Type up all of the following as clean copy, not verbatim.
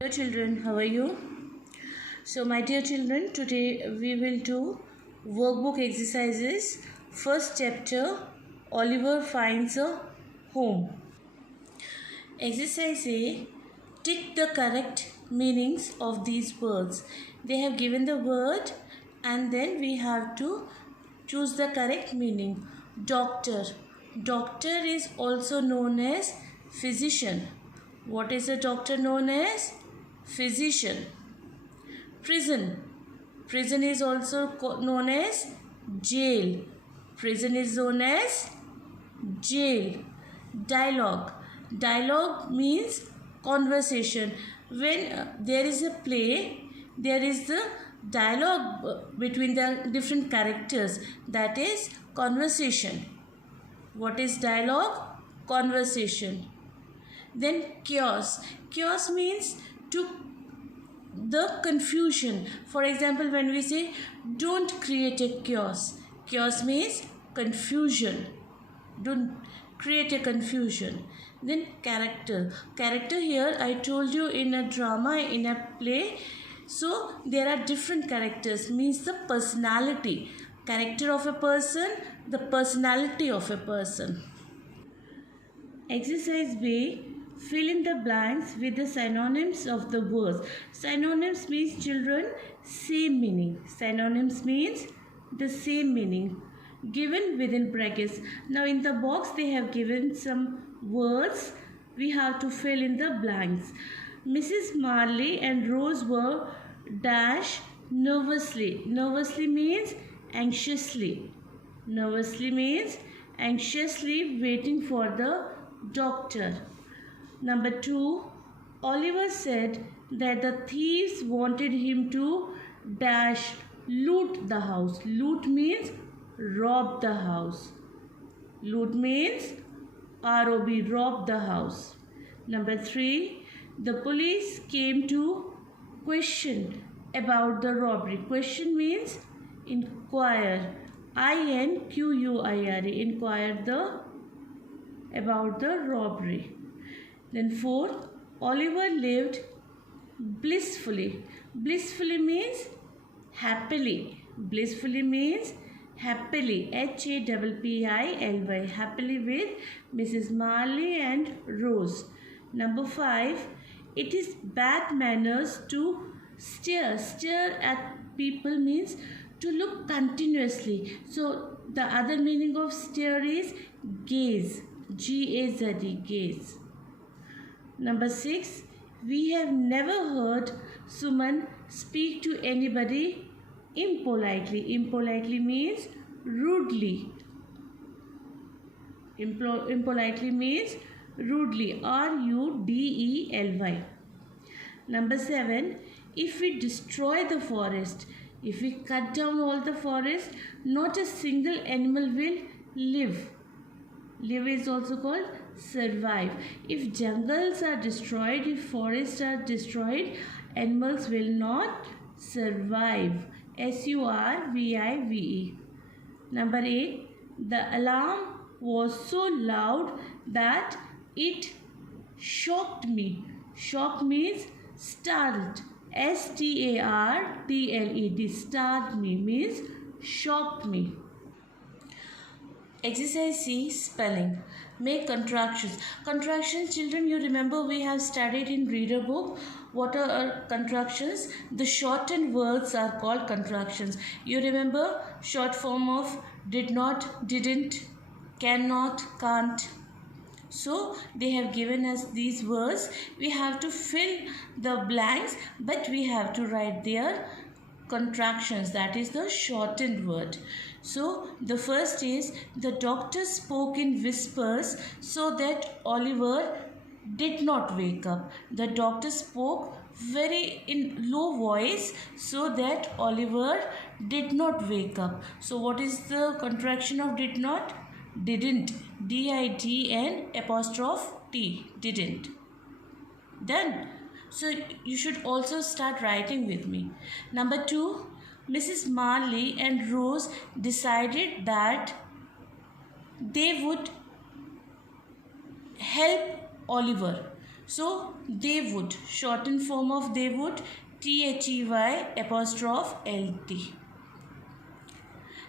Dear children, how are you? So, my dear children, today we will do workbook exercises. First chapter, Oliver finds a home. Exercise A, tick the correct meanings of these words. They have given the word and then we have to choose the correct meaning. Doctor. Doctor is also known as physician. What is a doctor known as? Physician. Prison. Prison is also known as jail. Prison is known as jail. Dialogue. Dialogue means conversation. When there is a play, there is the dialogue between the different characters. That is conversation. What is dialogue? Conversation. Then chaos. Chaos means the confusion. For example, when we say don't create a chaos. Chaos means confusion. Don't create a confusion. Then character. Character here I told you in a drama, in a play. So there are different characters, means the personality. Character of a person, the personality of a person. Exercise B. Fill in the blanks with the synonyms of the words. Synonyms means, children, same meaning. Synonyms means the same meaning given within brackets. Now in the box they have given some words. We have to fill in the blanks. Mrs. Marley and Rose were dash nervously. Nervously means anxiously. Nervously means anxiously waiting for the doctor. Number 2, Oliver said that the thieves wanted him to dash loot the house. Loot means rob the house. Loot means R-O-B, rob the house. Number 3, the police came to question about the robbery. Question means inquire. I-N-Q-U-I-R-E, inquire about the robbery. Then 4th, Oliver lived blissfully. Blissfully means happily. Blissfully means happily. H-A-P-P-I-L-Y. Happily with Mrs. Marley and Rose. Number 5, it is bad manners to stare. Stare at people means to look continuously. So the other meaning of stare is gaze. G-A-Z-E, gaze. Number 6, we have never heard Suman speak to anybody impolitely. Impolitely means rudely. Impolitely means rudely. R-U-D-E-L-Y. Number 7, if we destroy the forest, if we cut down all the forest, not a single animal will live. Live is also called survive. If jungles are destroyed, if forests are destroyed, animals will not survive. S-U-R-V-I-V-E. Number 8, the alarm was so loud that it shocked me. Shock means startled. S-T-A-R-T-L-E-D. Startled me means shocked me. Exercise C, spelling. Make contractions. Contractions, children, you remember we have studied in reader book. What are contractions? The shortened words are called contractions. You remember short form of did not, didn't, cannot, can't. So they have given us these words. We have to fill the blanks, but we have to write their contractions, that is the shortened word. So the first is the doctor spoke in whispers so that Oliver did not wake up. The doctor spoke very in low voice so that Oliver did not wake up. So what is the contraction of did not? Didn't. D-I-D-N''T. Didn't. Done. So you should also start writing with me. Number 2, Mrs. Marley and Rose decided that they would help Oliver. So they would, shortened form of they would, THEY apostrophe LT.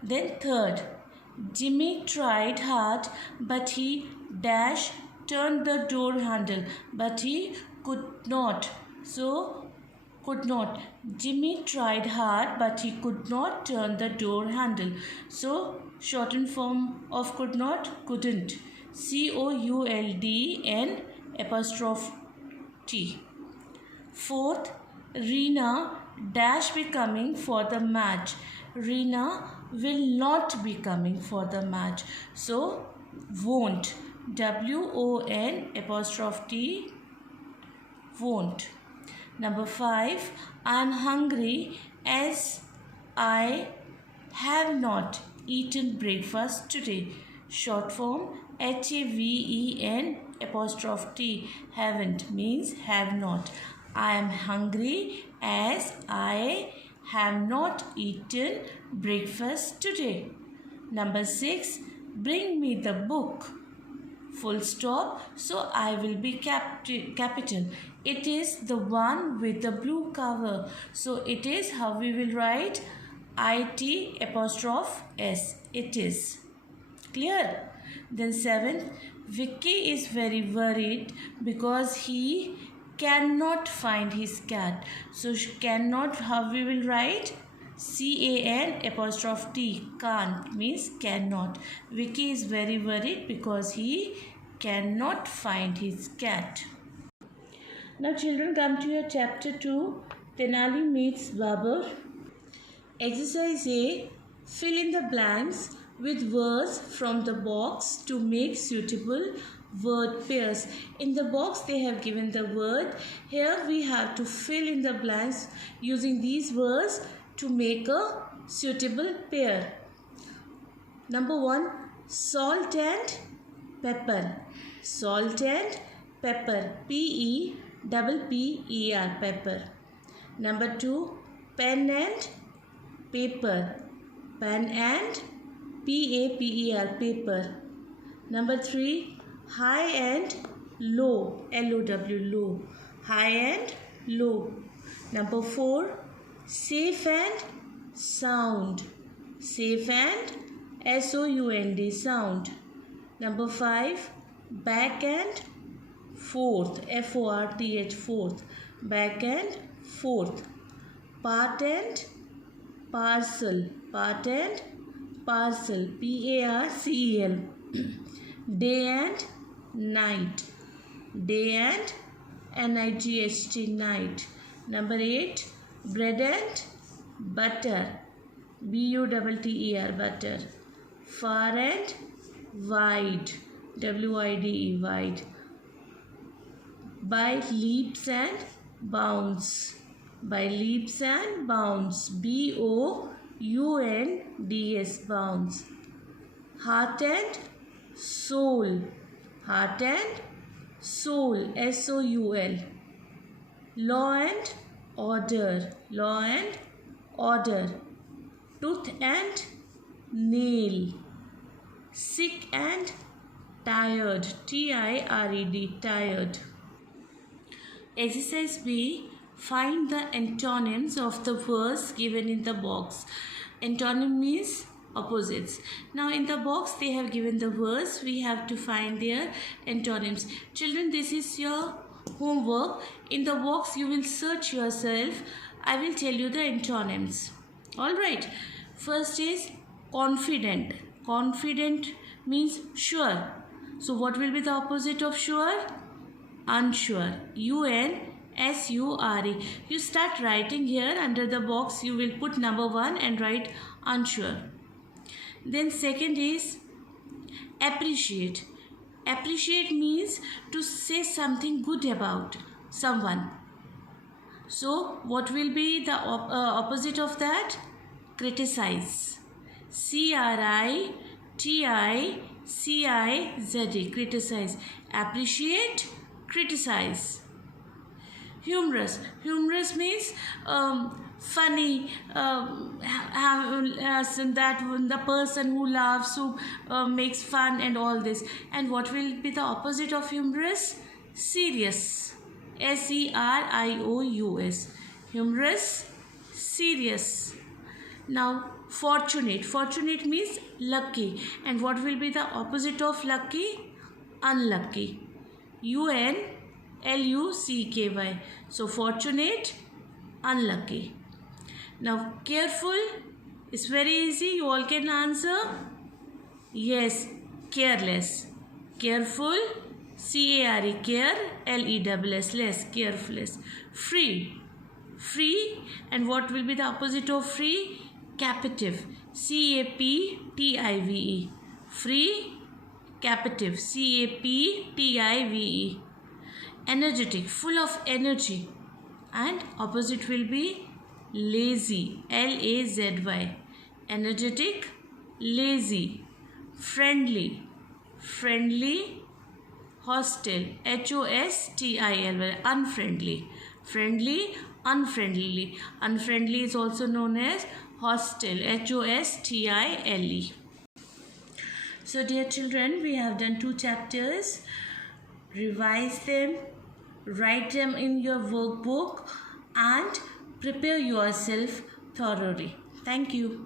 Then third, Jimmy tried hard but he dash turned the door handle but he could not. So could not. Jimmy tried hard but he could not turn the door handle. So shortened form of could not, couldn't. COULDN apostrophe T. Fourth, Reena dash be coming for the match. Reena will not be coming for the match. So won't. WON apostrophe T. Won't. Number 5, I am hungry as I have not eaten breakfast today. Short form HAVEN apostrophe T. Haven't means have not. I am hungry as I have not eaten breakfast today. Number 6, bring me the book. Full stop. So I will be capital. It is the one with the blue cover. So it is how we will write IT apostrophe S. It is. Clear? Then 7th, Vicky is very worried because he cannot find his cat. So cannot, how we will write? CAN apostrophe T. Can't means cannot. Vicky is very worried because he cannot find his cat. Now children, come to your chapter 2. Tenali meets Babar. Exercise A. Fill in the blanks with words from the box to make suitable word pairs. In the box they have given the word. Here we have to fill in the blanks using these words to make a suitable pair. Number 1, salt and pepper. Salt and pepper. PEPPER, pepper. Number 2, pen and paper. Pen and PAPER, paper. Number 3, high and low. LOW, low. High and low. Number 4, safe and sound. Safe and SOUND, sound. Number 5, back and forth. FORTH, forth. Back and forth. Part and parcel. Part and parcel. PARCEL. Day and night. Day and NIGHT, night. Number 8, bread and butter. BUTTER, butter. Far and wide. WIDE, wide. By leaps and bounds. By leaps and bounds. BOUNDS, bounds. Heart and soul. Heart and soul. SOUL. Law and order. Law and order. Tooth and nail. Sick and tired. TIRED, tired. Exercise B. Find the antonyms of the words given in the box. Antonym means opposites. Now in the box they have given the words. We have to find their antonyms. Children, this is your homework. In the box you will search yourself. I will tell you the antonyms. Alright. First is confident. Confident means sure. So what will be the opposite of sure? Unsure. UNSURE. You start writing here under the box. You will put number 1 and write unsure. Then second is appreciate. Appreciate means to say something good about someone. So what will be the opposite of that? Criticize. CRITICIZE, criticize. Appreciate, criticize. Humorous. Humorous means funny, that the person who laughs, who makes fun and all this. And what will be the opposite of humorous? serious, serious, humorous, serious. Now fortunate, fortunate means lucky, and what will be the opposite of lucky? Unlucky, unlucky. So fortunate, unlucky. Now careful is very easy, you all can answer. Yes, careless. Careful, care, care, less, less, careless. Free, free, and what will be the opposite of free? Captive, captive. Free, captive, captive. Energetic, full of energy, and opposite will be lazy, lazy. Energetic, lazy. Friendly, friendly, hostile, hostil, unfriendly. Friendly, unfriendly. Unfriendly is also known as hostile, hostile. So dear children, we have done 2 chapters. Revise them, write them in your workbook, and prepare yourself thoroughly. Thank you.